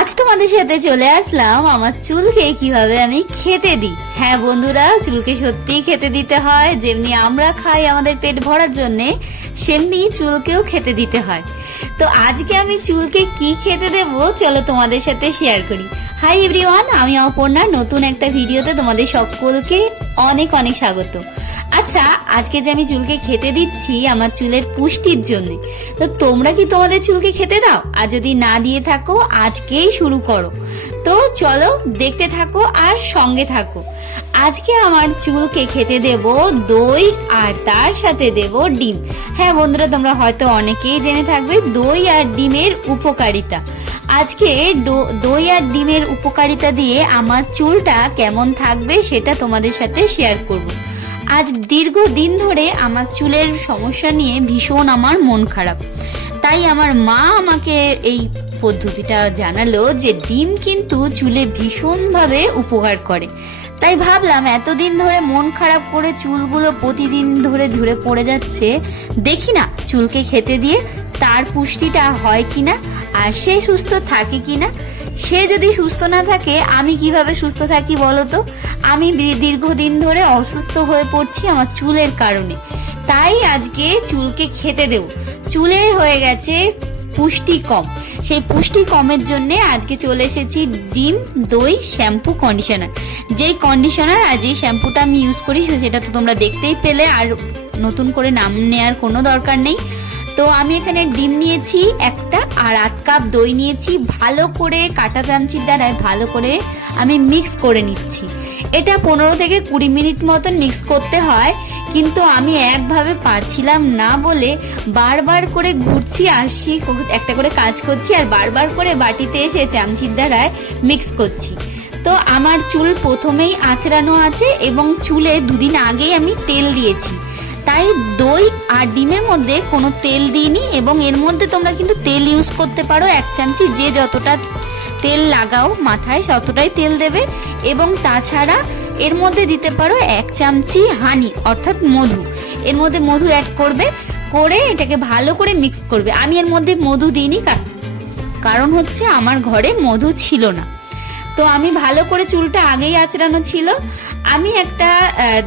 আজ তোমাদের সাথে চলে আসলাম আমার চুলকে কীভাবে আমি খেতে দিই। হ্যাঁ বন্ধুরা, চুলকে সত্যিই খেতে দিতে হয়। যেমনি আমরা খাই আমাদের পেট ভরার জন্যে, সেমনি চুলকেও খেতে দিতে হয়। তো আজকে আমি চুলকে কি খেতে দেব, চলো তোমাদের সাথে শেয়ার করি। হাই এভরিওয়ান আমি অপর্ণা, নতুন একটা ভিডিওতে তোমাদের সকলকে অনেক অনেক স্বাগত। আচ্ছা আজকে যে আমি চুলকে খেতে দিচ্ছি আমার চুলের পুষ্টির জন্য, তো তোমরা কি তোমাদের চুলকে খেতে দাও? আর যদি না দিয়ে থাকো, আজকেই শুরু করো। তো চলো দেখতে থাকো আর সঙ্গে থাকো। আজকে আমার চুলকে খেতে দেব দই আর তার সাথে দেব ডিম। হ্যাঁ বন্ধুরা, তোমরা হয়তো অনেকেই জেনে থাকবে, দই আর ডিমের উপকারিতা। আজকে দই আর ডিমের উপকারিতা দিয়ে আমার চুলটা কেমন থাকবে সেটা তোমাদের সাথে শেয়ার করব। আজ দীর্ঘ দিন ধরে আমার চুলের সমস্যা নিয়ে ভীষণ আমার মন খারাপ। তাই আমার মা আমাকে এই পদ্ধতিটা জানালো যে ডিম কিন্তু চুলে ভীষণভাবে উপকার করে। তাই ভাবলাম এতদিন ধরে মন খারাপ করে চুলগুলো প্রতিদিন ধরে ঝরে পড়ে যাচ্ছে, দেখি না চুলকে খেতে দিয়ে তার পুষ্টিটা হয় কিনা আর সে সুস্থ থাকে কিনা। সে যদি সুস্থ না থাকে, আমি কীভাবে সুস্থ থাকি বলো তো? আমি দীর্ঘদিন ধরে অসুস্থ হয়ে পড়ছি আমার চুলের কারণে। তাই আজকে চুলকে খেতে দেব। চুলের হয়ে গেছে পুষ্টি কম। সেই পুষ্টি কমের জন্য আজকে চলে এসেছি ডিম, দই, শ্যাম্পু কন্ডিশনার যেই কন্ডিশনার আর যেই শ্যাম্পুটা আমি ইউজ করি সেটা তো তোমরা দেখতেই পেলে। আর নতুন করে নাম নেওয়ার কোনো দরকার নেই। তো আমি এখানে ডিম নিয়েছি একটা আর আধ কাপ দই নিয়েছি। ভালো করে কাটা চামচির দ্বারায় ভালো করে আমি মিক্স করে নিচ্ছি। এটা পনেরো থেকে কুড়ি মিনিট মতন মিক্স করতে হয়, কিন্তু আমি একভাবে পারছিলাম না বলে বারবার করে ঘুরছি, আসছি, একটা করে কাজ করছি আর বারবার করে বাটিতে এসে চামচির দ্বারায় মিক্স করছি। তো আমার চুল প্রথমেই আঁচড়ানো আছে এবং চুলে দুদিন আগেই আমি তেল দিয়েছি। তাই দই আর ডিমের মধ্যে কোনো তেল দিইনি এবং এর মধ্যে তোমরা কিন্তু তেল ইউজ করতে পারো এক চামচি যে যতটা তেল লাগাও মাথায় ততটাই তেল দেবে এবং তাছাড়া এর মধ্যে দিতে পারো এক চামচি হানি অর্থাৎ মধু। এর মধ্যে মধু অ্যাড করবে, করে এটাকে ভালো করে মিক্স করবে। আমি এর মধ্যে মধু দিইনি কারণ হচ্ছে আমার ঘরে মধু ছিল না। তো আমি ভালো করে চুলটা আগেই আঁচড়ানো ছিল। আমি একটা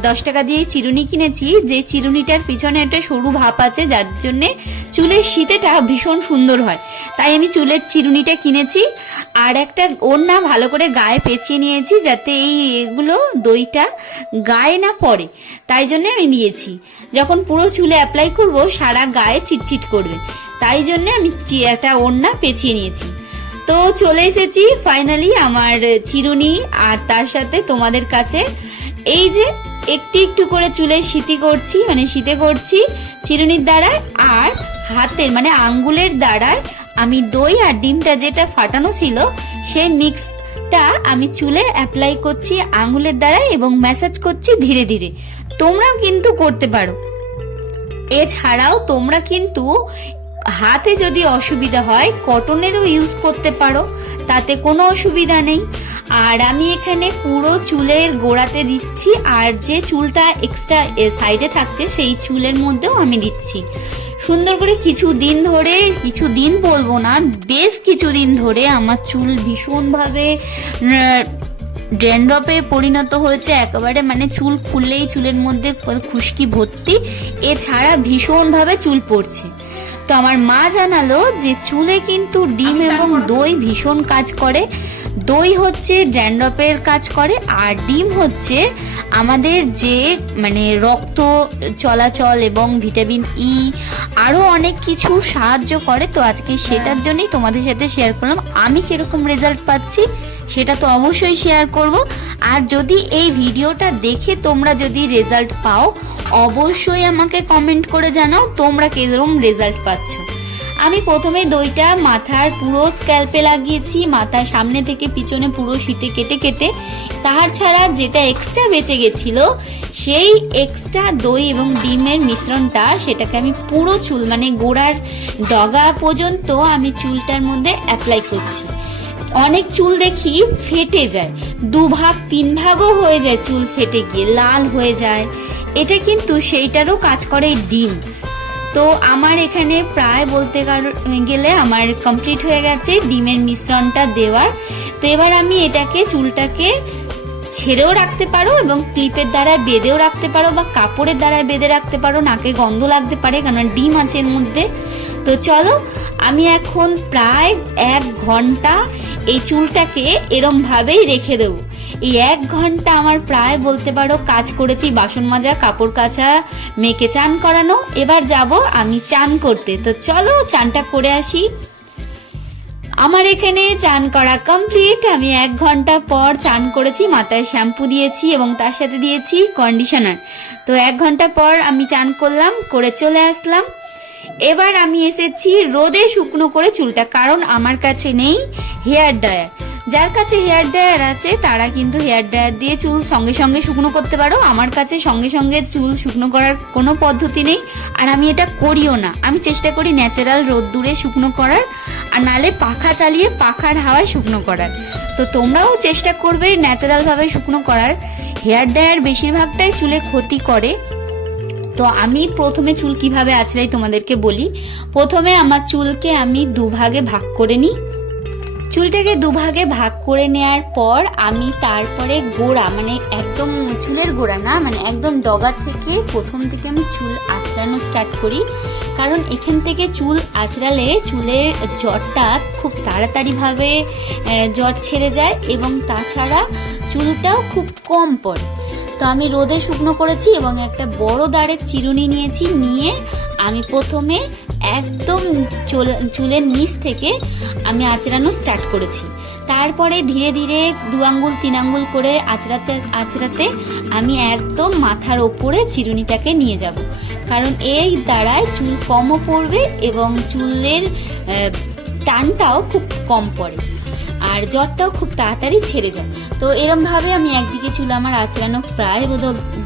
দশ টাকা দিয়ে চিরুনি কিনেছি। যে চিরুনিটার পিছনে একটা সরু ভাপ আছে, যার জন্যে চুলের শীতেটা ভীষণ সুন্দর হয়। তাই আমি চুলের চিরুনিটা কিনেছি। আর একটা ওড়না ভালো করে গায়ে পেঁচিয়ে নিয়েছি, যাতে এই এগুলো, দইটা গায়ে না পড়ে। তাই জন্য আমি দিয়েছি যখন পুরো চুলে অ্যাপ্লাই করব, সারা গায়ে চিটচিট করবে। তাই জন্য আমি একটা ওড়না পেঁচিয়ে নিয়েছি। তো চলে এসেছি ফাইনালি আমার চিরুনি আর তার সাথে তোমাদের কাছে। এই যে একটু একটু করে চুলে শীতি করছি মানে শীতে করছি চিরুনির দ্বারায় আর হাতের মানে আঙ্গুলের দ্বারায় আমি দই আর ডিমটা যেটা ফাটানো ছিল সেই মিক্সটা আমি চুলে অ্যাপ্লাই করছি আঙ্গুলের দ্বারায় এবং ম্যাসাজ করছি ধীরে ধীরে। তোমরাও কিন্তু করতে পারো। এছাড়াও তোমরা কিন্তু হাতে যদি অসুবিধা হয়, কটনেরও ইউজ করতে পারো, তাতে কোনো অসুবিধা নেই। আর আমি এখানে পুরো চুলের গোড়াতে দিচ্ছি, আর যে চুলটা এক্সট্রা সাইডে থাকছে, সেই চুলের মধ্যেও আমি দিচ্ছি। সুন্দর করে কিছু দিন ধরে কিছু দিন বলব না, বেশ কিছু দিন ধরে আমার চুল ভীষণভাবে ড্যান্ড্রপে পরিণত হয়েছে, একেবারে মানে চুল খুললেই চুলের মধ্যে খুশকি ভর্তি, এছাড়া ভীষণভাবে চুল পড়ছে। তো আমার মা জানালো যে চুলে কিন্তু ডিম এবং দই ভীষণ কাজ করে। দই হচ্ছে ড্যান্ড্রপের কাজ করে আর ডিম হচ্ছে আমাদের যে মানে রক্ত চলাচল এবং ভিটামিন ই আরও অনেক কিছু সাহায্য করে। তো আজকে সেটার জন্যই তোমাদের সাথে শেয়ার করলাম। আমি কীরকম রেজাল্ট পাচ্ছি সেটা তো অবশ্যই শেয়ার করব। আর যদি এই ভিডিওটা দেখে তোমরা যদি রেজাল্ট পাও অবশ্যই আমাকে কমেন্ট করে জানাও, তোমরা কীরকম রেজাল্ট পাচ্ছ। আমি প্রথমে দইটা মাথার পুরো স্ক্যাল্পে লাগিয়েছি, মাথার সামনে থেকে পিছনে পুরো শীতে কেটে কেটে। তার ছাড়া যেটা এক্সট্রা বেঁচে গেছিল, সেই এক্সট্রা দই এবং ডিমের মিশ্রণটা, সেটাকে আমি পুরো চুল মানে গোড়ার ডগা পর্যন্ত আমি চুলটার মধ্যে অ্যাপ্লাই করছি। অনেক চুল দেখি ফেটে যায় দু ভাগ তিন ভাগও হয়ে যায় চুল ফেটে গিয়ে, লাল হয়ে যায়। এটা কিন্তু সেইটারও কাজ করে ডিম। তো আমার এখানে প্রায় বলতে গেলে আমার কমপ্লিট হয়ে গেছে ডিমের মিশ্রণটা দেওয়ার। তো এবার আমি এটাকে চুলটাকে ছেড়েও রাখতে পারো এবং ক্লিপের দ্বারা বেঁধেও রাখতে পারো বা কাপড়ের দ্বারা বেঁধে রাখতে পারো, নাকে গন্ধ লাগতে পারে কারণ ডিম আছে এর মধ্যে। তো চলো, আমি এখন প্রায় এক ঘণ্টা এই চুলটাকে এরম ভাবেই রেখে দেবো। এই এক ঘণ্টা আমার প্রায় বলতে পারো কাজ করেছি, বাসন মাজা, কাপড় কাচা, মেয়েকে চান করানো। এবার যাব আমি চান করতে। তো চলো চানটা করে আসি। আমার এখানে চান করা কমপ্লিট আমি এক ঘণ্টা পর চান করেছি, মাথায় শ্যাম্পু দিয়েছি এবং তার সাথে দিয়েছি কন্ডিশনার তো এক ঘণ্টা পর আমি চান করলাম, করে চলে আসলাম। এবার আমি এসেছি রোদে শুকনো করে চুলটা, কারণ আমার কাছে নেই হেয়ার ড্রায়ার যার কাছে হেয়ার ড্রায়ার আছে, তারা কিন্তু হেয়ার ড্রায়ার দিয়ে চুল সঙ্গে সঙ্গে শুকনো করতে পারো। আমার কাছে সঙ্গে সঙ্গে চুল শুকনো করার কোনো পদ্ধতি নেই। আর আমি এটা করিও না। আমি চেষ্টা করি ন্যাচারাল রোদ্দুরে শুকনো করার, আর নালে পাখা চালিয়ে পাখার হাওয়ায় শুকনো করার। তো তোমরাও চেষ্টা করবে ন্যাচারালভাবে শুকনো করার। হেয়ার ড্রায়ার বেশিরভাগটাই চুলে ক্ষতি করে। তো আমি প্রথমে চুল কীভাবে আছড়াই তোমাদেরকে বলি। প্রথমে আমার চুলকে আমি দুভাগে ভাগ করে নিই। চুলটাকে দুভাগে ভাগ করে নেয়ার পর আমি তারপরে গোড়া মানে একদম চুলের গোড়া না মানে একদম ডগা থেকে প্রথম থেকে আমি চুল আঁচড়ানো স্টার্ট করি। কারণ এখান থেকে চুল আঁচড়ালে চুলের জটটা খুব তাড়াতাড়িভাবে জট ছেড়ে যায় এবং তাছাড়া চুলটাও খুব কম পড়ে। তো আমি রোদে শুকনো করেছি এবং একটা বড় দাঁড়ের চিরুনি নিয়েছি, নিয়ে আমি প্রথমে একদম চুল- চুলের নিচ থেকে আমি আঁচড়ানো স্টার্ট করেছি। তারপরে ধীরে ধীরে দু আঙ্গুল, তিন আঙ্গুল করে আঁচড়াতে আঁচড়াতে আমি একদম মাথার ওপরে চিরুনিটাকে নিয়ে যাব। কারণ এই দ্বারায় চুল কমও পড়বে এবং চুলের টানটাও খুব কম পড়ে। আর জ্বরটাও খুব তাড়াতাড়ি ছেড়ে যায়। তো এরম ভাবে আমি একদিকে চুল আমার আঁচড়ানো প্রায়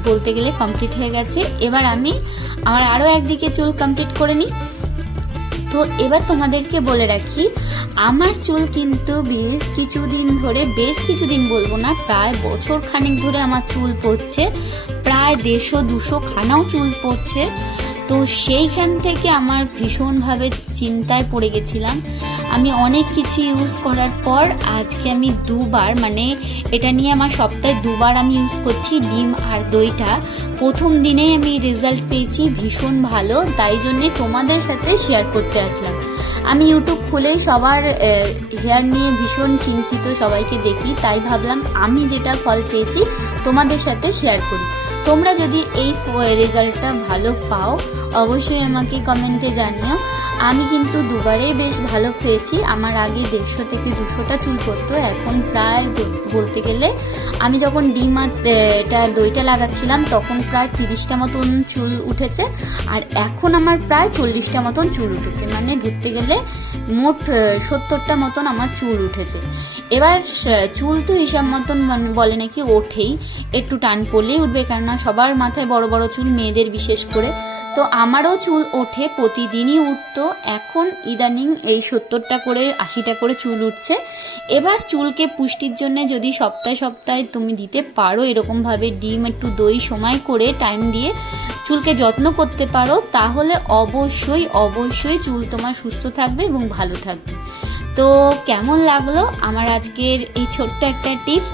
বলতে গেলে কমপ্লিট হয়ে গেছে। এবার আমি আমার আরও একদিকে চুল কমপ্লিট করে নিই। তো এবার তোমাদেরকে বলে রাখি, আমার চুল কিন্তু বেশ কিছুদিন ধরে, বেশ কিছুদিন বলব না, প্রায় বছর খানেক ধরে আমার চুল পড়ছে। প্রায় দেড়শো, দুশো খানাও চুল পড়ছে। তো সেইখান থেকে আমার ভীষণভাবে চিন্তায় পড়ে গেছিলাম। আমি অনেক কিছু ইউজ করার পর আজকে আমি দুবার মানে এটা নিয়ে আমার সপ্তাহে দুবার আমি ইউজ করছি ডিম আর দইটা। প্রথম দিনেই আমি রেজাল্ট পেয়েছি, ভীষণ ভালো। তাই জন্যে তোমাদের সাথে শেয়ার করতে আসলাম। আমি ইউটিউব খুলেই সবার হেয়ার নিয়ে ভীষণ চিন্তিত সবাইকে দেখি। তাই ভাবলাম আমি যেটা ফল পেয়েছি তোমাদের সাথে শেয়ার করি। তোমরা যদি এই রেজাল্টটা ভালো পাও, অবশ্যই আমাকে কমেন্টে জানিও। আমি কিন্তু দুবারেই বেশ ভালো পেয়েছি আমার আগে দেড়শো থেকে দুশোটা চুল করতো এখন প্রায় বলতে গেলে আমি যখন ডিম আর এটা দইটা লাগাচ্ছিলাম, তখন প্রায় তিরিশটা মতন চুল উঠেছে, আর এখন আমার প্রায় চল্লিশটা মতন চুল উঠেছে। মানে ধরতে গেলে মোট সত্তরটা মতন আমার চুল উঠেছে। এবার চুল তো হিসাব মতন বলে নাকি ওঠেই, একটু টান পড়লেই উঠবে, কেননা সবার মাথায় বড় বড় চুল, মেয়েদের বিশেষ করে। তো আমারও চুল ওঠে, প্রতিদিনই উঠত। এখন ইদানিং এই সত্তরটা করে, আশিটা করে চুল উঠছে। এবার চুলকে পুষ্টির জন্য যদি সপ্তাহে সপ্তাহে তুমি দিতে পারো, এরকমভাবে ডিম, একটু দই, সময় করে টাইম দিয়ে চুলকে যত্ন করতে পারো, তাহলে অবশ্যই অবশ্যই চুল তোমার সুস্থ থাকবে এবং ভালো থাকবে। তো কেমন লাগল আমার আজকের এই ছোট্ট একটা টিপস?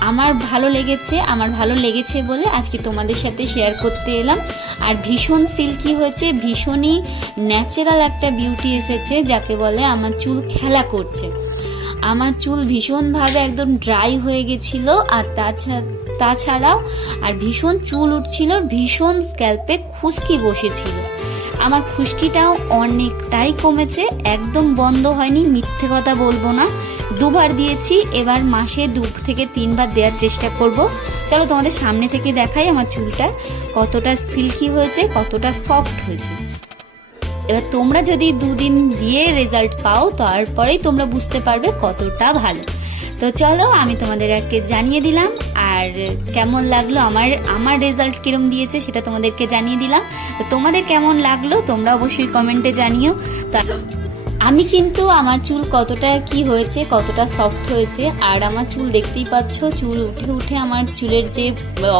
আমার ভালো লেগেছে, আমার ভালো লেগেছে বলে আজকে তোমাদের সাথে শেয়ার করতে এলাম। আর ভীষণ সিল্কি হয়েছে, ভীষণই ন্যাচারাল একটা বিউটি এসেছে, যাকে বলে আমার চুল খেলা করছে। আমার চুল ভীষণভাবে একদম ড্রাই হয়ে গেছিল আর তাছাড়া তাছাড়াও আর ভীষণ চুল উঠছিল, ভীষণ স্ক্যাল্পে খুশকি বসেছিল। আমার খুশকিটাও অনেকটাই কমেছে, একদম বন্ধ হয়নি, মিথ্যে কথা বলব না। দুবার দিয়েছি, এবার মাসে দু থেকে তিনবার দেওয়ার চেষ্টা করব। চলো তোমাদের সামনে থেকে দেখাই আমার চুলটা, কতটা সিল্কি হয়েছে, কতটা সফট হয়েছে। এবার তোমরা যদি দুদিন দিয়ে রেজাল্ট পাও, তারপরেই তোমরা বুঝতে পারবে কতটা ভালো। তো চলো, আমি তোমাদেরকে জানিয়ে দিলাম আর কেমন লাগল? আমার আমার রেজাল্ট কিরম দিয়েছে সেটা তোমাদেরকে জানিয়ে দিলাম। তো তোমাদের কেমন লাগল? তোমরা অবশ্যই কমেন্টে জানিও। তা, আমি কিন্তু আমার চুল কতটা কি হয়েছে, কতটা সফট হয়েছে, আর আমার চুল দেখতেই পাচ্ছ, চুল উঠে উঠে আমার চুলের যে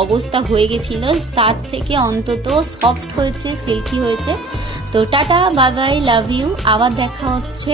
অবস্থা হয়ে গেছিল, তার থেকে অন্তত সফট হয়েছে সিল্কি হয়েছে। তো tata bye bye love you আবার দেখা হচ্ছে।